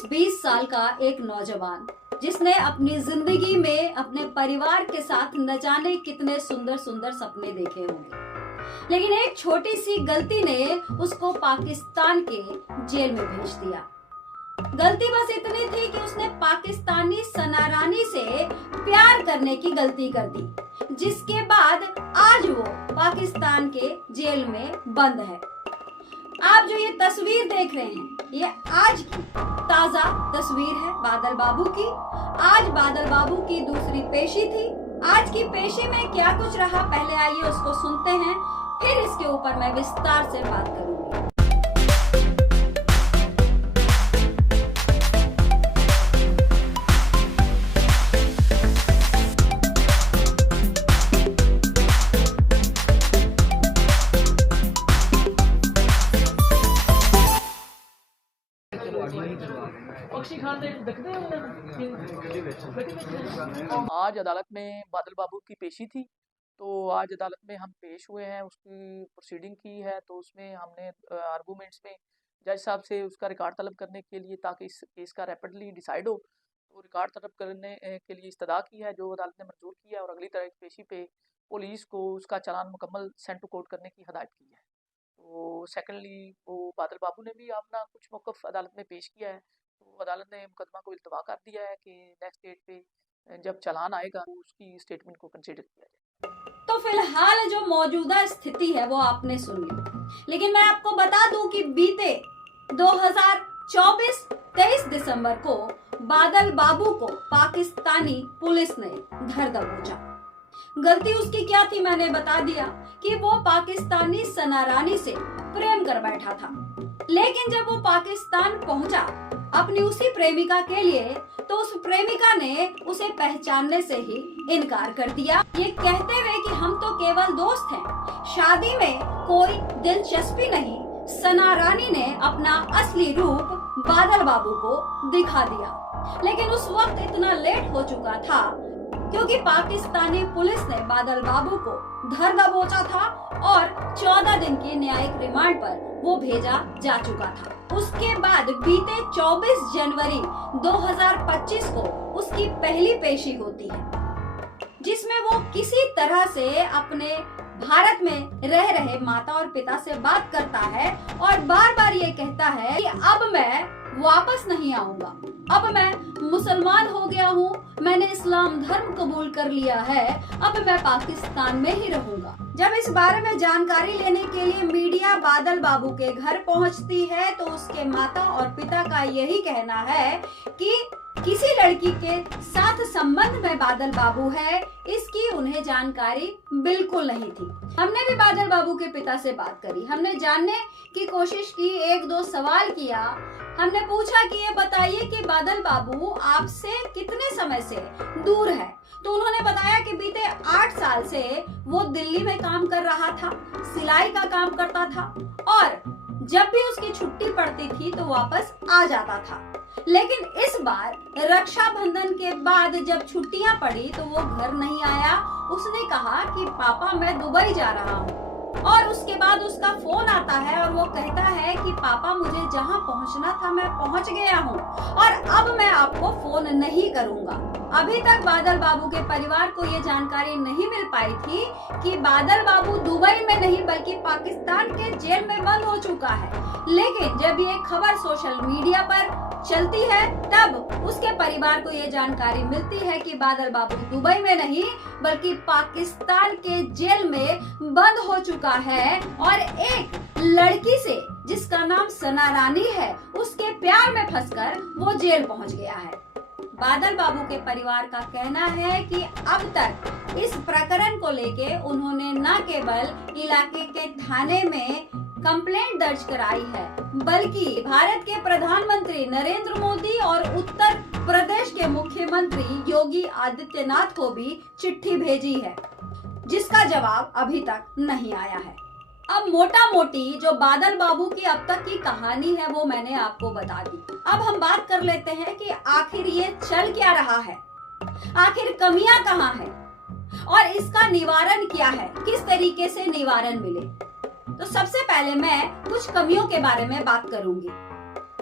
19-20 साल का एक नौजवान जिसने अपनी जिंदगी में अपने परिवार के साथ न जाने कितने सुंदर सुंदर सपने देखे होंगे, लेकिन एक छोटी सी गलती ने उसको पाकिस्तान के जेल में भेज दिया। गलती बस इतनी थी कि उसने पाकिस्तानी सना रानी से प्यार करने की गलती कर दी, जिसके बाद आज वो पाकिस्तान के जेल में बंद है। आप जो ये तस्वीर देख रहे हैं, ये आज की ताजा तस्वीर है बादल बाबू की। आज बादल बाबू की दूसरी पेशी थी। आज की पेशी में क्या कुछ रहा, पहले आइए उसको सुनते हैं, फिर इसके ऊपर मैं विस्तार से बात करूंगी। आज अदालत में बादल बाबू की पेशी थी, तो आज अदालत में हम पेश हुए हैं, उसकी प्रोसीडिंग की है। तो उसमें हमने आर्गूमेंट्स में जज साहब से उसका रिकॉर्ड तलब करने के लिए, ताकि इस केस का रैपिडली डिसाइड हो, तो रिकॉर्ड तलब करने के लिए इस्तदा की है, जो अदालत ने मंजूर किया है। और अगली तारीख पेशी पे पुलिस को उसका चालान मुकम्मल सेंड टू कोर्ट करने की हदायत की है। तो सेकेंडली वो बादल बाबू ने भी अपना कुछ मौक़िफ़ अदालत में पेश किया है। तो अदालत ने मुकदमा को इल्तवा कर दिया है कि नेक्स्ट डेट पे जब चालान आएगा तो उसकी स्टेटमेंट को कंसीडर किया जाए। तो फिलहाल जो मौजूदा स्थिति है वो आपने सुन ली, लेकिन मैं आपको बता दूं कि बीते 2024 23 दिसंबर को बादल बाबू को पाकिस्तानी पुलिस ने धर दबोचा। गलती उसकी क्या थी मैंने बता दिया कि वो पाकिस्तानी सना रानी से प्रेम कर बैठा था, लेकिन जब वो पाकिस्तान पहुंचा अपनी उसी प्रेमिका के लिए, तो उस प्रेमिका ने उसे पहचानने से ही इनकार कर दिया, ये कहते हुए कि हम तो केवल दोस्त हैं, शादी में कोई दिलचस्पी नहीं। सना रानी ने अपना असली रूप बादल बाबू को दिखा दिया, लेकिन उस वक्त इतना लेट हो चुका था, क्योंकि पाकिस्तानी पुलिस ने बादल बाबू को धर दबोचा था और 14 दिन की न्यायिक रिमांड पर वो भेजा जा चुका था। उसके बाद बीते 24 जनवरी 2025 को उसकी पहली पेशी होती है, जिसमें वो किसी तरह से अपने भारत में रह रहे माता और पिता से बात करता है और बार बार ये कहता है कि अब मैं वापस नहीं आऊंगा, अब मैं मुसलमान हो गया हूँ, मैंने इस्लाम धर्म कबूल कर लिया है, अब मैं पाकिस्तान में ही रहूंगा। जब इस बारे में जानकारी लेने के लिए मीडिया बादल बाबू के घर पहुंचती है, तो उसके माता और पिता का यही कहना है कि किसी लड़की के साथ संबंध में बादल बाबू है, इसकी उन्हें जानकारी बिल्कुल नहीं थी। हमने भी बादल बाबू के पिता से बात करी, हमने जानने की कोशिश की, 1-2 सवाल किया। हमने पूछा कि ये बताइए कि बादल बाबू आपसे कितने समय से दूर है, तो उन्होंने बताया कि बीते 8 साल से वो दिल्ली में काम कर रहा था, सिलाई का काम करता था, और जब भी उसकी छुट्टी पड़ती थी तो वापस आ जाता था। लेकिन इस बार रक्षाबंधन के बाद जब छुट्टियां पड़ी तो वो घर नहीं आया। उसने कहा कि पापा मैं दुबई जा रहा हूँ, और उसके बाद उसका फोन आता है और वो कहता है कि पापा मुझे जहाँ पहुँचना था मैं पहुँच गया हूँ और अब मैं आपको फोन नहीं करूँगा। अभी तक बादल बाबू के परिवार को ये जानकारी नहीं मिल पाई थी कि बादल बाबू दुबई में नहीं बल्कि पाकिस्तान के जेल में बंद हो चुका है। लेकिन जब ये खबर सोशल मीडिया पर चलती है, तब उसके परिवार को ये जानकारी मिलती है कि बादल बाबू दुबई में नहीं बल्कि पाकिस्तान के जेल में बंद हो चुका है, और एक लड़की से जिसका नाम सना रानी है उसके प्यार में फंसकर वो जेल पहुंच गया है। बादल बाबू के परिवार का कहना है कि अब तक इस प्रकरण को लेके उन्होंने न केवल इलाके के थाने में कंप्लेंट दर्ज कराई है, बल्कि भारत के प्रधानमंत्री नरेंद्र मोदी और उत्तर प्रदेश के मुख्यमंत्री योगी आदित्यनाथ को भी चिट्ठी भेजी है, जिसका जवाब अभी तक नहीं आया है। अब मोटा मोटी जो बादल बाबू की अब तक की कहानी है वो मैंने आपको बता दी। अब हम बात कर लेते हैं कि आखिर ये चल क्या रहा है, आखिर कमियां कहाँ है और इसका निवारण क्या है, किस तरीके से निवारण मिले। तो सबसे पहले मैं कुछ कमियों के बारे में बात करूंगी।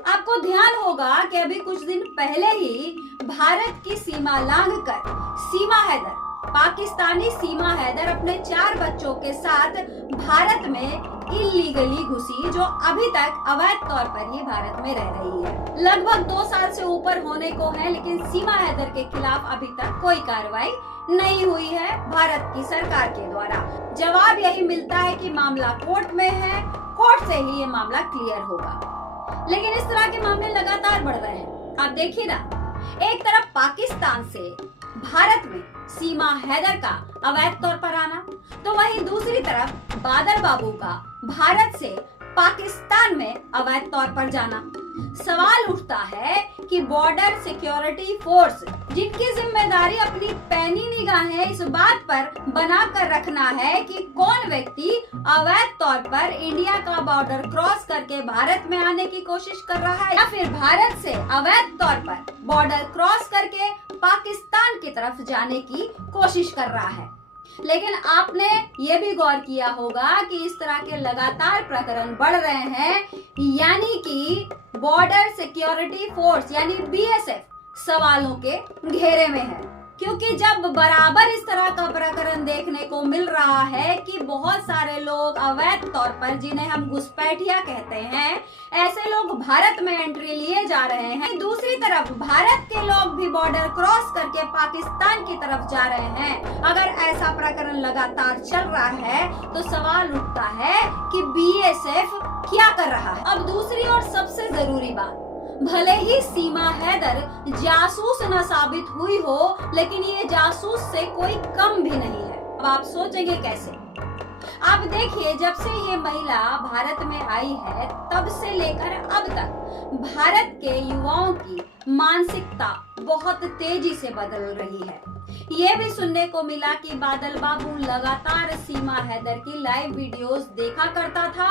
आपको ध्यान होगा कि अभी कुछ दिन पहले ही भारत की सीमा लांघकर सीमा हैदर, पाकिस्तानी सीमा हैदर अपने 4 बच्चों के साथ भारत में इलीगली घुसी, जो अभी तक अवैध तौर पर ही भारत में रह रही है। लगभग 2 साल से ऊपर होने को है, लेकिन सीमा हैदर के खिलाफ अभी तक कोई कार्रवाई नहीं हुई है भारत की सरकार के द्वारा। जवाब यही मिलता है कि मामला कोर्ट में है, कोर्ट से ही ये मामला क्लियर होगा। लेकिन इस तरह के मामले लगातार बढ़ रहे हैं। आप देखिए ना, एक तरफ पाकिस्तान से भारत में सीमा हैदर का अवैध तौर पर आना, तो वहीं दूसरी तरफ बादल बाबू का भारत से पाकिस्तान में अवैध तौर पर जाना। सवाल उठता है कि बॉर्डर सिक्योरिटी फोर्स, जिनकी जिम्मेदारी अपनी पैनी निगाहें इस बात पर बनाकर रखना है कि कौन व्यक्ति अवैध तौर पर इंडिया का बॉर्डर क्रॉस करके भारत में आने की कोशिश कर रहा है, या फिर भारत से अवैध तौर पर बॉर्डर क्रॉस करके पाकिस्तान की तरफ जाने की कोशिश कर रहा है। लेकिन आपने ये भी गौर किया होगा कि इस तरह के लगातार प्रकरण बढ़ रहे हैं, यानी कि बॉर्डर सिक्योरिटी फोर्स यानी बीएसएफ सवालों के घेरे में है। क्योंकि जब बराबर इस तरह का प्रकरण देखने को मिल रहा है कि बहुत सारे लोग अवैध तौर पर, जिन्हें हम घुसपैठिया कहते हैं, ऐसे लोग भारत में एंट्री लिए जा रहे हैं, दूसरी तरफ भारत के लोग भी बॉर्डर क्रॉस करके पाकिस्तान की तरफ जा रहे हैं, अगर ऐसा प्रकरण लगातार चल रहा है तो सवाल उठता है कि बीएसएफ क्या कर रहा है। अब दूसरी और सबसे जरूरी बात, भले ही सीमा हैदर जासूस न साबित हुई हो, लेकिन ये जासूस से कोई कम भी नहीं है। अब आप सोचेंगे कैसे? आप देखिए, जब से ये महिला भारत में आई है तब से लेकर अब तक भारत के युवाओं की मानसिकता बहुत तेजी से बदल रही है। ये भी सुनने को मिला कि बादल बाबू लगातार सीमा हैदर की लाइव वीडियोस देखा करता था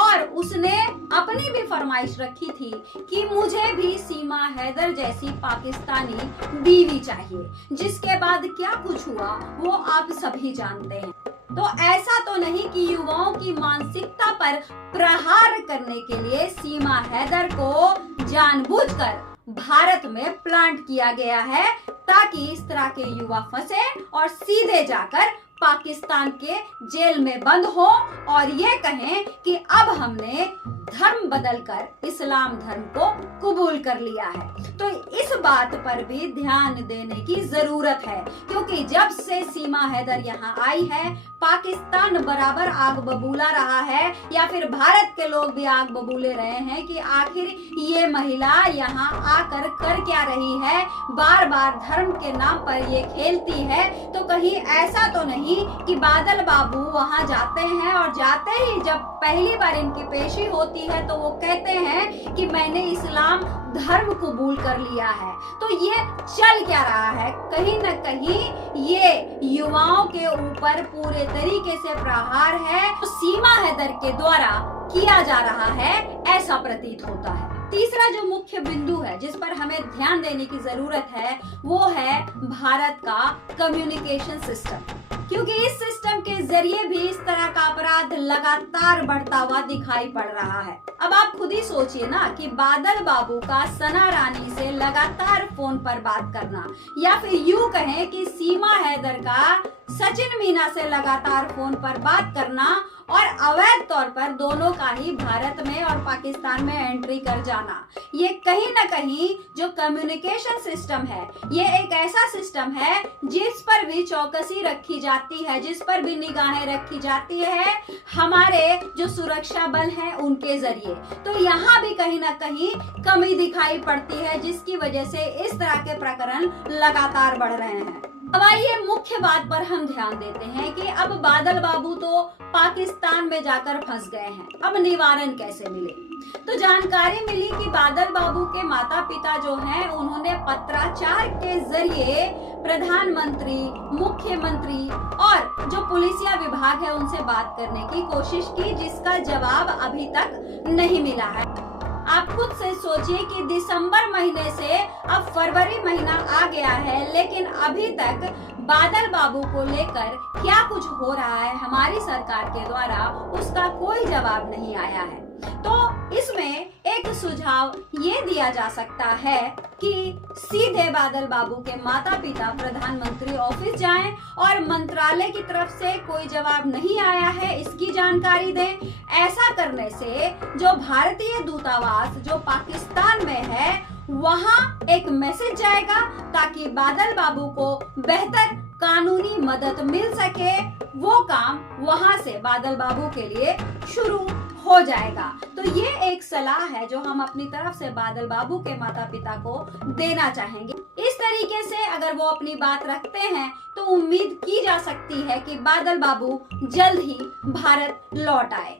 और उसने अपनी भी फरमाइश रखी थी कि मुझे भी सीमा हैदर जैसी पाकिस्तानी बीवी चाहिए। जिसके बाद क्या कुछ हुआ वो आप सभी जानते हैं। तो ऐसा तो नहीं कि युवाओं की मानसिकता पर प्रहार करने के लिए सीमा हैदर को जानबूझकर भारत में प्लांट किया गया है, ताकि इस तरह के युवा फंसे और सीधे जाकर पाकिस्तान के जेल में बंद हो और ये कहें कि अब हमने धर्म बदलकर इस्लाम धर्म को कबूल कर लिया है। तो इस बात पर भी ध्यान देने की जरूरत है, क्योंकि जब से सीमा हैदर यहाँ आई है पाकिस्तान बराबर आग बबूला रहा है, या फिर भारत के लोग भी आग बबूले रहे हैं कि आखिर ये महिला यहाँ आकर कर क्या रही है, बार बार धर्म के नाम पर ये खेलती है। तो कहीं ऐसा तो नहीं कि बादल बाबू वहाँ जाते हैं और जाते ही जब पहली बार इनकी पेशी होती है तो वो कहते हैं कि मैंने इस्लाम धर्म कबूल कर लिया है। तो ये चल क्या रहा है? कहीं न कहीं ये युवाओं के ऊपर पूरे तरीके से प्रहार है, तो सीमा हैदर के द्वारा किया जा रहा है, ऐसा प्रतीत होता है। तीसरा जो मुख्य बिंदु है जिस पर हमें ध्यान देने की जरूरत है वो है भारत का कम्युनिकेशन सिस्टम, क्योंकि इस सिस्टम के जरिए भी इस तरह का अपराध लगातार बढ़ता हुआ दिखाई पड़ रहा है। अब आप खुद ही सोचिए ना कि बादल बाबू का सना रानी से लगातार फोन पर बात करना, या फिर यूं कहें कि सीमा हैदर का सचिन मीना से लगातार फोन पर बात करना और अवैध तौर पर दोनों का ही भारत में और पाकिस्तान में एंट्री कर जाना, ये कहीं न कहीं जो कम्युनिकेशन सिस्टम है ये एक ऐसा सिस्टम है जिस पर भी चौकसी रखी जाती है, जिस पर भी निगाहें रखी जाती है हमारे जो सुरक्षा बल हैं उनके जरिए। तो यहाँ भी कहीं न कहीं कमी दिखाई पड़ती है, जिसकी वजह से इस तरह के प्रकरण लगातार बढ़ रहे हैं। अब आइए मुख्य बात पर हम ध्यान देते हैं कि अब बादल बाबू तो पाकिस्तान में जाकर फंस गए हैं, अब निवारण कैसे मिले? तो जानकारी मिली कि बादल बाबू के माता पिता जो हैं उन्होंने पत्राचार के जरिए प्रधानमंत्री, मुख्यमंत्री और जो पुलिसिया विभाग है उनसे बात करने की कोशिश की, जिसका जवाब अभी तक नहीं मिला है। आप खुद से सोचिए कि दिसंबर महीने से अब फरवरी महीना आ गया है, लेकिन अभी तक बादल बाबू को लेकर क्या कुछ हो रहा है हमारी सरकार के द्वारा, उसका कोई जवाब नहीं आया है। तो इसमें एक सुझाव ये दिया जा सकता है कि सीधे बादल बाबू के माता पिता प्रधानमंत्री ऑफिस जाएं और मंत्रालय की तरफ से कोई जवाब नहीं आया है इसकी जानकारी दें। ऐसा करने से जो भारतीय दूतावास जो पाकिस्तान में है वहां एक मैसेज जाएगा ताकि बादल बाबू को बेहतर कानूनी मदद मिल सके। वो काम वहां से बादल बाबू के लिए शुरू हो जाएगा। तो ये एक सलाह है जो हम अपनी तरफ से बादल बाबू के माता पिता को देना चाहेंगे। इस तरीके से अगर वो अपनी बात रखते हैं तो उम्मीद की जा सकती है कि बादल बाबू जल्द ही भारत लौट आए।